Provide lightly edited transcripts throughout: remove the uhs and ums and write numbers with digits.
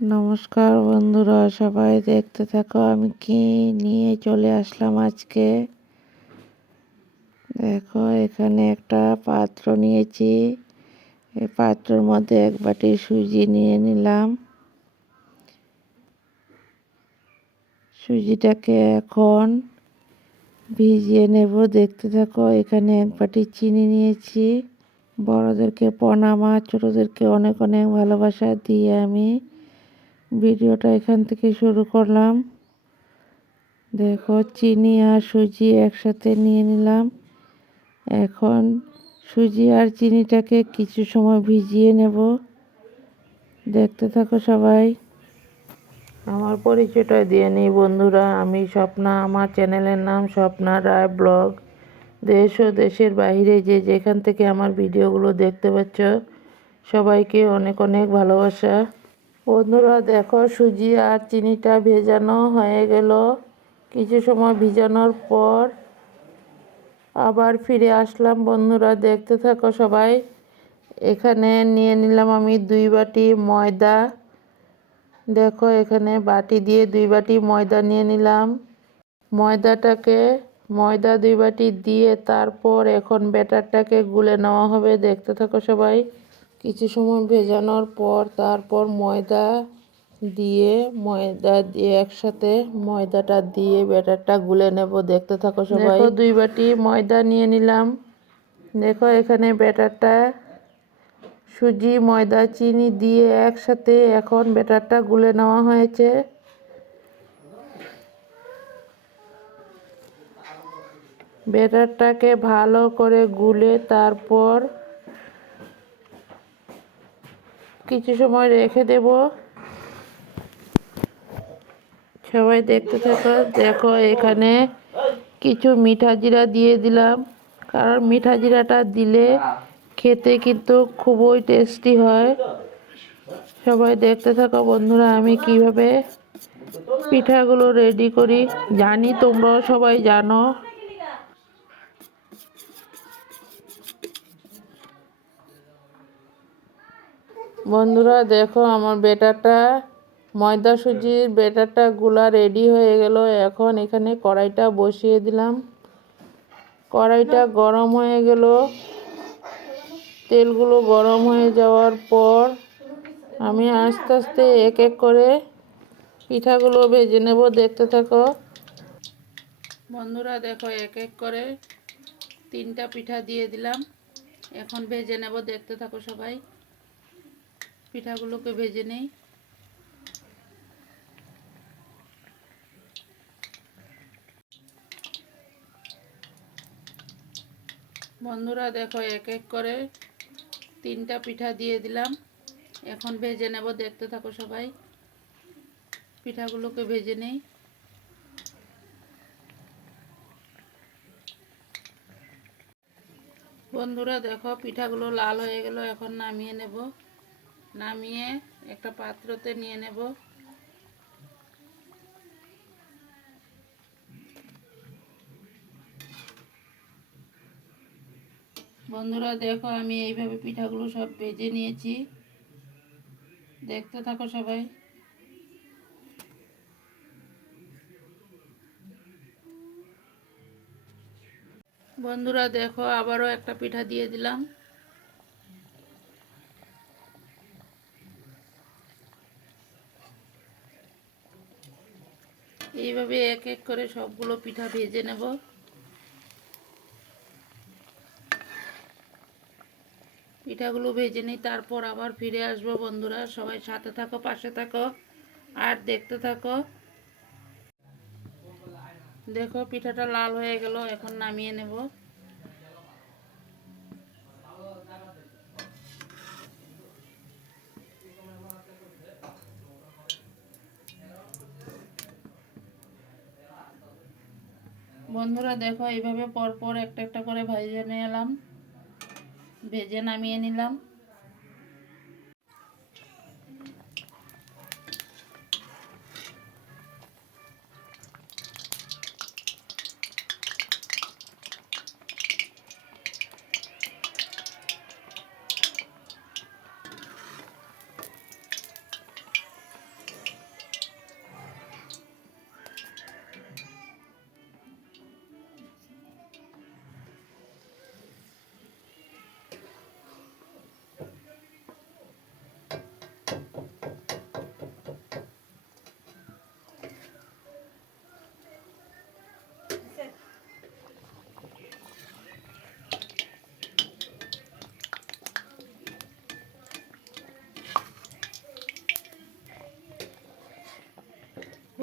নমস্কার বন্ধুরা, সবাই দেখতে থাকো আমি কি নিয়ে চলে আসলাম আজকে। দেখো, এখানে একটা পাত্র নিয়েছি। এই পাত্রের মধ্যে এক বাটি সুজি নিয়ে নিলাম। সুজিটাকে এখন ভিজিয়ে নেব, দেখতে থাকো। এখানে এক বাটি চিনি নিয়েছি। বড়োদেরকে প্রণাম আর ছোটোদেরকে অনেক অনেক ভালোবাসা দিয়ে আমি ভিডিওটা এখান থেকে শুরু করলাম। দেখো, চিনি আর সুজি একসাথে নিয়ে নিলাম। এখন সুজি আর চিনিটাকে কিছু সময় ভিজিয়ে নেব, দেখতে থাকো সবাই। আমার পরিচয়টা দিয়ে নিই বন্ধুরা, আমি স্বপ্না। আমার চ্যানেলের নাম স্বপ্না রায় ব্লগ। দেশ ও দেশের বাইরে যে যেখান থেকে আমার ভিডিওগুলো দেখতে পাচ্ছ, সবাইকে অনেক অনেক ভালোবাসা। বন্ধুরা দেখো, সুজি আর চিনিটা ভেজানো হয়ে গেল। কিছু সময় ভিজানোর পর আবার ফিরে আসলাম বন্ধুরা, দেখতে থাকো সবাই। এখানে নিয়ে নিলাম আমি 2 বাটি ময়দা। দেখো, এখানে বাটি দিয়ে 2 বাটি ময়দা নিয়ে নিলাম। ময়দা 2 বাটি দিয়ে তারপর এখন ব্যাটারটাকে গুলে নেওয়া হবে, দেখতে থাকো সবাই। কিছু সময় ভেজানোর পর তারপর ময়দা দিয়ে একসাথে ময়দাটা দিয়ে ব্যাটারটা গুলে নেব, দেখতে থাকো সবাই। দেখো, 2 বাটি ময়দা নিয়ে নিলাম। দেখো, এখানে ব্যাটারটা সুজি, ময়দা, চিনি দিয়ে একসাথে এখন ব্যাটারটা গুলে নেওয়া হয়েছে। ব্যাটারটাকে ভালো করে গুলে তারপর কিছু সময় রেখে দেব। সবাই দেখতে থাকো। দেখো, এখানে কিছু মিঠা জিরা দিয়ে দিলাম, কারণ মিঠা জিরাটা দিলে খেতে কিন্তু খুবই টেস্টি হয়। সবাই দেখতে থাকো বন্ধুরা, আমি কিভাবে পিঠাগুলো রেডি করি। জানি তোমরাও সবাই জানো। বন্ধুরা দেখো, আমার ময়দা সুজির ব্যাটারটা গুলা রেডি হয়ে গেল। এখন এখানে কড়াইটা বসিয়ে দিলাম। কড়াইটা গরম হয়ে গেল। তেলগুলো গরম হয়ে যাওয়ার পর আমি আস্তে আস্তে এক এক করে পিঠাগুলো ভেজে নেব, দেখতে থাকো বন্ধুরা। দেখো, এক এক করে 3টা পিঠা দিয়ে দিলাম। এখন ভেজে নেব, দেখতে থাকো সবাই। পিঠাগুলোকে ভেজে নেই। বন্ধুরা দেখো, এক এক করে 3টা পিঠা দিয়ে দিলাম। এখন ভেজে নেব, দেখতে থাকো সবাই। পিঠাগুলোকে ভেজে নেই। বন্ধুরা দেখো, পিঠাগুলো লাল হয়ে গেল। এখন নামিয়ে নেব। নামিয়ে একটা পাত্রতে নিয়ে নেব। বন্ধুরা দেখো, আমি এইভাবে পিঠাগুলো সব ভেজে নিয়েছি, দেখতে থাকো সবাই। বন্ধুরা দেখো, আবারও একটা পিঠা দিয়ে দিলাম। এইভাবে এক এক করে সবগুলো পিঠা ভেজে নেব। পিঠাগুলো ভেজে নিই, তারপর আবার ফিরে আসবো বন্ধুরা। সবাই সাথে থাকো, পাশে থাকো আর দেখতে থাকো। দেখো, পিঠাটা লাল হয়ে গেল। এখন নামিয়ে নেব। বন্ধুরা দেখো, এইভাবে পরপর একটা একটা করে ভেজে নামিয়ে নিলাম।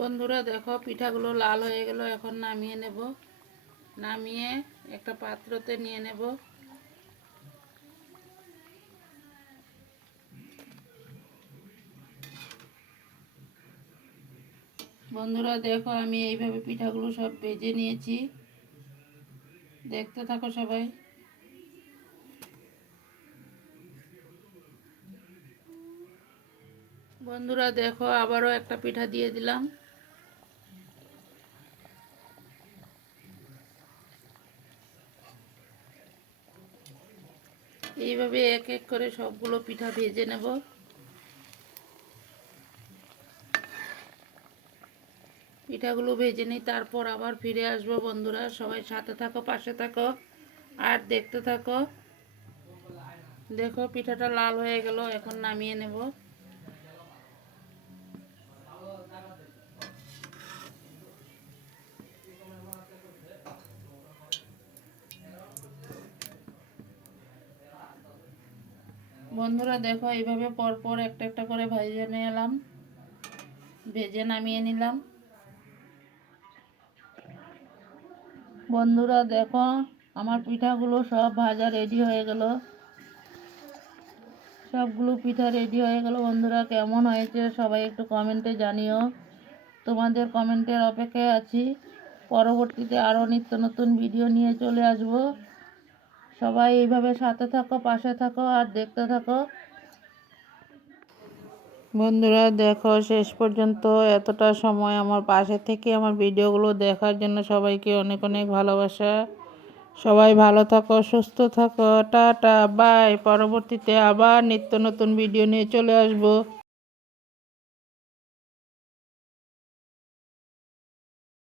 বন্ধুরা দেখো পিঠাগুলো লাল হয়ে গেল, এখন নামিয়ে নেব। নামিয়ে একটা পাত্রতে নিয়ে নেব। বন্ধুরা দেখো আমি এইভাবে পিঠাগুলো সব ভেজে নিয়েছি, দেখতে থাকো সবাই। বন্ধুরা দেখো আবারও একটা পিঠা দিয়ে দিলাম। এইভাবে এক এক করে সবগুলো পিঠা ভেজে নেব। পিঠাগুলো ভেজে নিই, তারপর আবার ফিরে আসবো। বন্ধুরা সবাই সাথে থাকো, পাশে থাকো আর দেখতে থাকো। দেখো পিঠাটা লাল হয়ে গেল, এখন নামিয়ে নেব। বন্ধুরা দেখো এইভাবে পরপর একটা একটা করে ভেজে নিয়ে এলাম, ভেজে নামিয়ে নিলাম। বন্ধুরা দেখো আমার পিঠাগুলো সব ভাজা রেডি হয়ে গেল, সবগুলো পিঠা রেডি হয়ে গেল। বন্ধুরা কেমন হয়েছে সবাই একটু কমেন্টে জানিও, তোমাদের কমেন্টের অপেক্ষায় আছি। পরবর্তীতে আরও নিত্য নতুন ভিডিও নিয়ে চলে আসব। সবাই এইভাবে সাথে থাকো, পাশে থাকো আর দেখতে থাকো। বন্ধুরা দেখো শেষ পর্যন্ত এতটা সময় আমার পাশে থেকে আমার ভিডিওগুলো দেখার জন্য সবাইকে অনেক অনেক ভালোবাসা। সবাই ভালো থাকো, সুস্থ থাকো, টাটা বাই। পরবর্তীতে আবার নিত্য নতুন ভিডিও নিয়ে চলে আসবো।